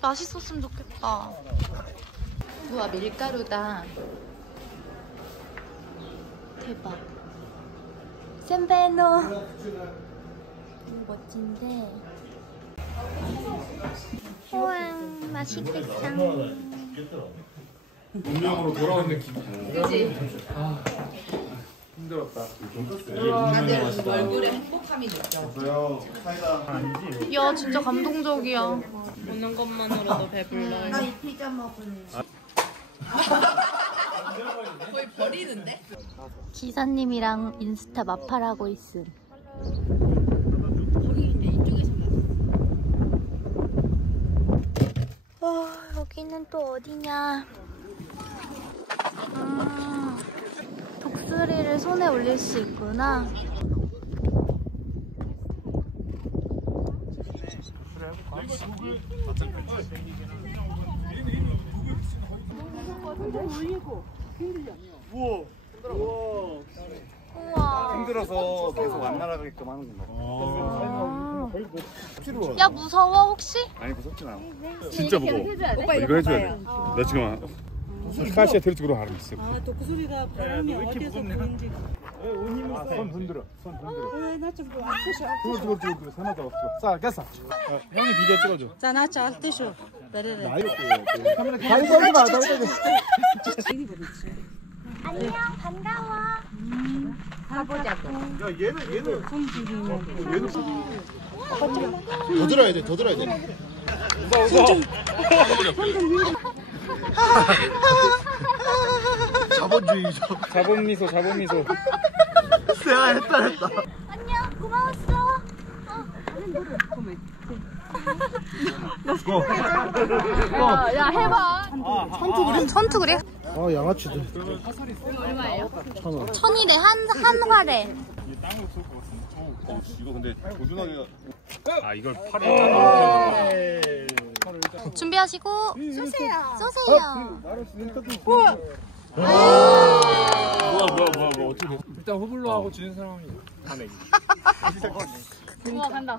맛있었으면 좋겠다. 우와, 밀가루다. 대박. 센베노. 멋진데. 우와, 맛있겠다. 운명으로 돌아오는 기분. 그치? 힘들었다. 다들 얼굴에 행복함이 느껴. 야, 진짜 감동적이야. 보는 것만으로도 배불러요. 나 이 피자 먹을래. 거의 버리는데? 기사님이랑 인스타 마팔하고 있음. 여기는 또 어디냐? 독수리를 손에 올릴 수 있구나. 우와. 우와. 힘들어서 계속 안 날아가게끔 하는구나. 야, 무서워 혹시? 아니 무섭진 않아. 진짜 무거워. 오빠 이거 해줘야 돼. 나 지금 카시아 테리치고로 하고 있어. 독수리가 바람이 어디서 부는지. 손 흔들어. 손 흔들어. 나좀 아프셔. 그거 하나 더. 자, 됐어. 형이 비디오 찍어줘. 자, 나 잘 뜨셔. 그래. 나 이렇게 카메라 다리 걸지 마. 다리 걸지. 안녕, 반가워. 가보자고. 야 얘는 더 들어야 돼. 더 들어야 돼. 웃어. 자본주의죠. 자본미소. 내가 했다. 안녕, 고마웠어. 야, 해봐. 선투그리? 아 양아치들. 얼마예요? 1,000원. 1,000이래, 한 화래. 땅으로 쏠 것 같은데. 이거 근데 고준하게. 아 이걸 팔에. 준비하시고 쏘세요. 뭐야 어떻게 돼? 일단 호불로 하고 지는 사람이 다 내기. 우와, 간다.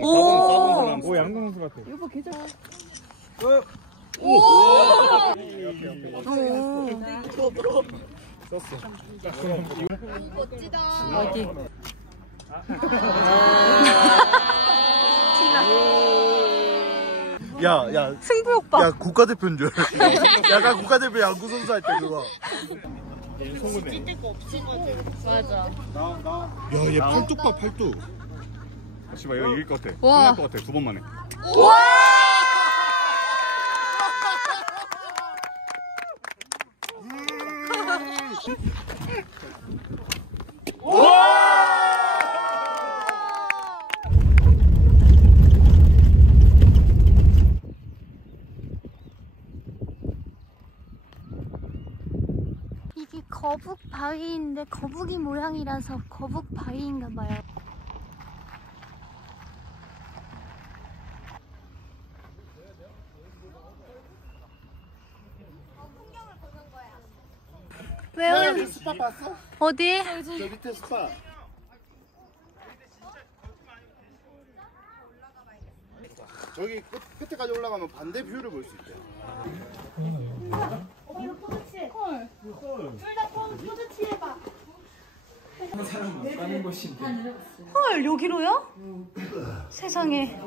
오 양동 선수 같아. 이거 괜찮아. 썼어. 멋지다. 어디? 야 승부 오빠. 야 국가대표인 줄. 약간 국가대표 야구 선수 할 때 그거. 맞아. 야얘 팔뚝 봐 팔뚝. 씨발 얘가 이길 것 같아. 와. 끝날 것 같아 2번 만에. 와! 이게 거북 바위인데 거북이 모양이라서 거북 바위인가 봐요. 왜요? 여기 스파 봤어? 어디? 저 밑에 스파. 저기 끝에까지 올라가면 반대 뷰를 볼 수 있대. 헐, 여기로요? 세상에.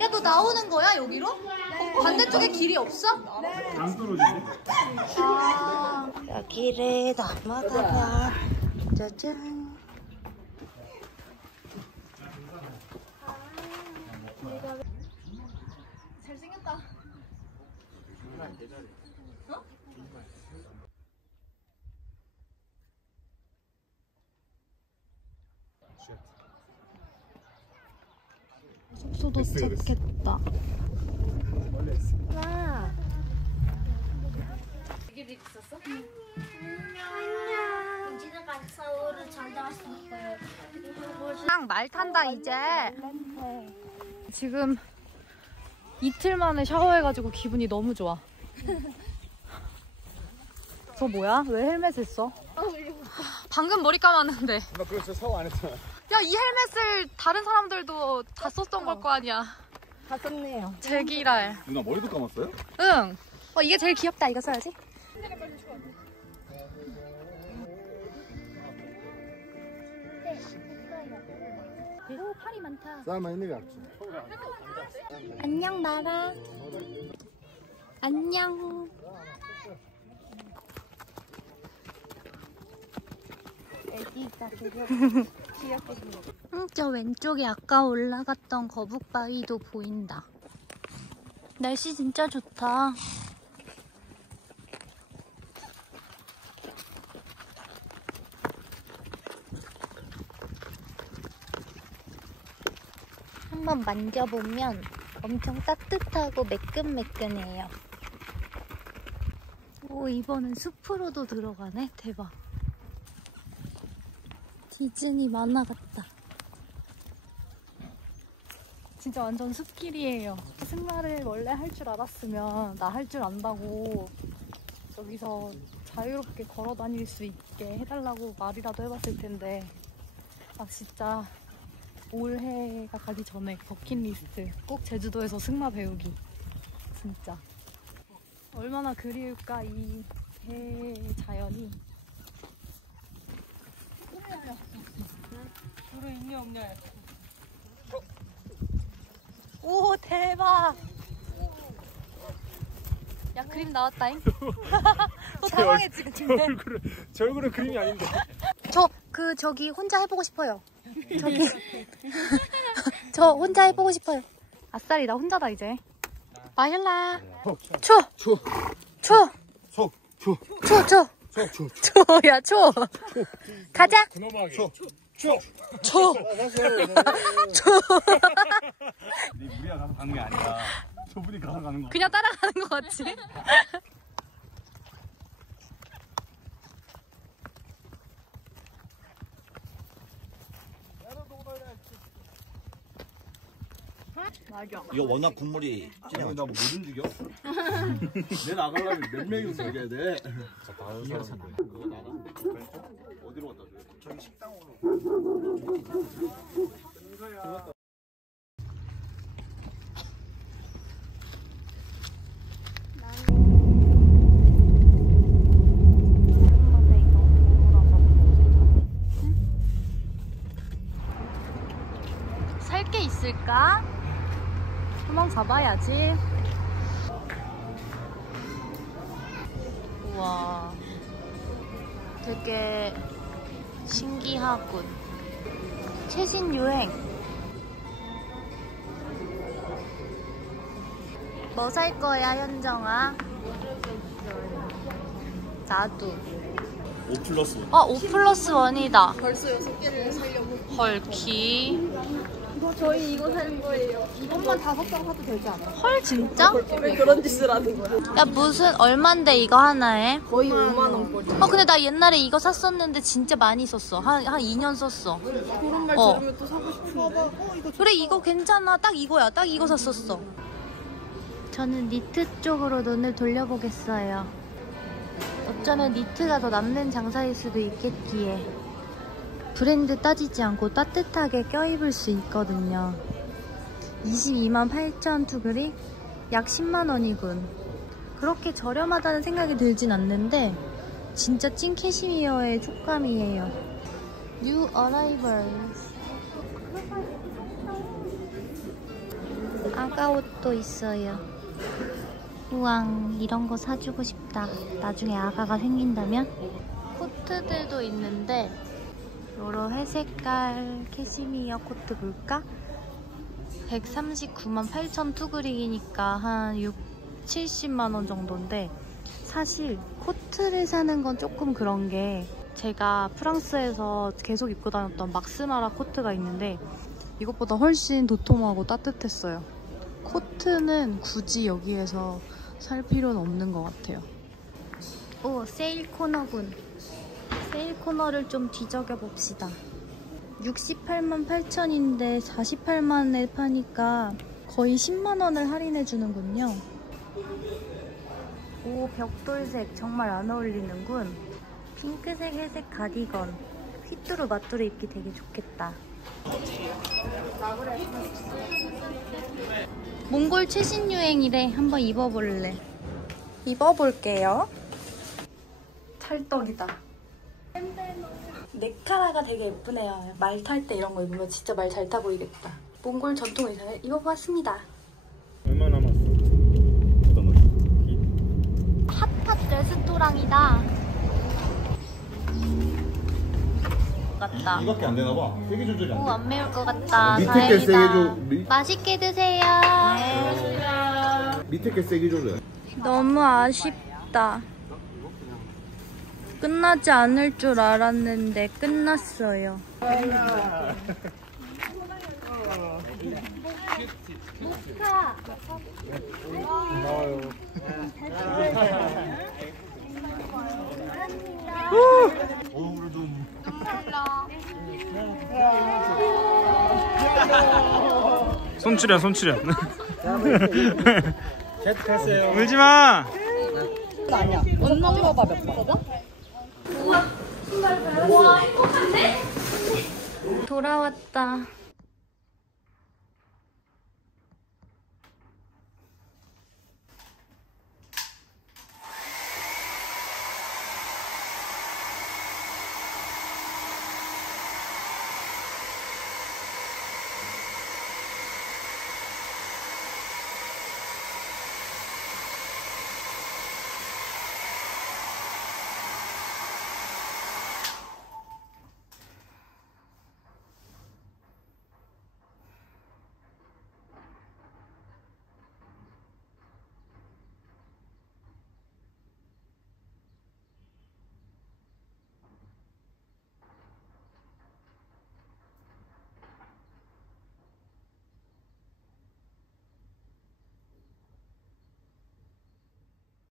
야, 너 나오는 거야, 여기로? 반대쪽에 길이 없어? 안 떨어지네. 아, 여기를 넘어가면 짜잔. 잘생겼다. 숙소도 도착했다. 와. 말 탄다 이제. 지금 이틀 만에 샤워해가지고 기분이 너무 좋아. 저 뭐야? 왜 헬멧을 써? 방금 머리 감았는데. 나 그래서 샤워 안 했잖아. 야, 이 헬멧을 다른 사람들도 다 썼던 걸 거 아니야. 다 썼네요. 제기랄. 누나 머리도 감았어요? 응. 이게 제일 귀엽다. 이거 써야지. 오, 팔이 많다. Sama ini gak? 안녕, 나라. 안녕. 애기가 되게 귀엽게 생겼어. 저 왼쪽에 아까 올라갔던 거북바위도 보인다. 날씨 진짜 좋다. 한번 만져보면 엄청 따뜻하고 매끈매끈해요. 오, 이번엔 숲으로도 들어가네. 대박. 디즈니 만화 같다. 진짜 완전 숲길이에요. 승마를 원래 할 줄 알았으면 나 할 줄 안다고 여기서 자유롭게 걸어 다닐 수 있게 해달라고 말이라도 해봤을 텐데, 아 진짜 올해가 가기 전에 버킷리스트 꼭 제주도에서 승마 배우기. 진짜 얼마나 그리울까 이 자연이. 불은 있냐 없냐. 오, 대박. 야, 그림 나왔다잉. 너 당황했지, 그치? 제 얼굴은 그림이 아닌데. 저기 혼자 해보고 싶어요. 저 혼자 해보고 싶어요. 아싸리, 나 혼자다 이제. 마실라. 초. 야, 초. 가자. 그놈하게. 초. 네 우리가 가서 가는 게 아니라 저분이 가서 가는 거. 그냥 따라가는 거 같지? 이거 워낙 국물이 야, 나못 움직여? 내 나가려면 몇 명이 움직여야 돼? 다른 사람들. 그거 나가? 어디로 갖다 줘요? 저기 식당으로. 살 게 있을까? 한번 가봐야지. 우와, 되게 신기하군. 최신 유행. 뭐 살 거야, 현정아? 나도. 5+1. 5+1이다. 벌써 6개를 사려고. 헐키. 저희 이거 사는 거예요. 이것만 5장 사도 되지 않아? 헐, 진짜? 왜 그런 짓을 하는 거야? 야, 무슨 얼만데 이거 하나에? 거의 5만 원꼴이. 근데 나 옛날에 이거 샀었는데 진짜 많이 썼어. 한 2년 썼어. 그런 말 어. 들으면 또 사고 싶은데. 그래, 이거 괜찮아. 딱 이거야. 딱 이거 샀었어. 저는 니트 쪽으로 눈을 돌려보겠어요. 어쩌면 니트가 더 남는 장사일 수도 있겠기에. 브랜드 따지지 않고 따뜻하게 껴입을 수 있거든요. 22만 8천 투글이 약 10만 원이군. 그렇게 저렴하다는 생각이 들진 않는데 진짜 찐 캐시미어의 촉감이에요. New Arrival. 아가 옷도 있어요. 우왕, 이런 거 사주고 싶다. 나중에 아가가 생긴다면. 코트들도 있는데 요런 회색깔 캐시미어 코트 볼까? 139만 8천 투그릭이니까 한 70만 원 정도인데, 사실 코트를 사는 건 조금 그런 게, 제가 프랑스에서 계속 입고 다녔던 막스마라 코트가 있는데 이것보다 훨씬 도톰하고 따뜻했어요. 코트는 굳이 여기에서 살 필요는 없는 것 같아요. 오, 세일 코너군. 세일 코너를 좀 뒤적여 봅시다. 68만 8천인데 48만에 파니까 거의 10만 원을 할인해 주는군요. 오, 벽돌색 정말 안 어울리는군. 핑크색, 회색 가디건. 휘뚜루 마뚜루 입기 되게 좋겠다. 몽골 최신 유행이래. 한번 입어볼래. 입어볼게요. 찰떡이다. 넥타라가 되게 예쁘네요. 말 탈 때 이런 거 입으면 진짜 말 잘 타 보이겠다. 몽골 전통 의상을 입어봤습니다. 얼마 남았어? 핫팟 레스토랑이다. 같다. 이밖에 안 되나 봐. 세게 조절이 안 돼. 오, 안 매울 것 같다. 밑에 게 다행이다. 세게 조 맛있게 드세요. 밑에 게 세게 조절. 너무 아쉽다. 끝나지 않을 줄 알았는데 끝났어요. 손출연 손출연. 울지마. 돌아왔다.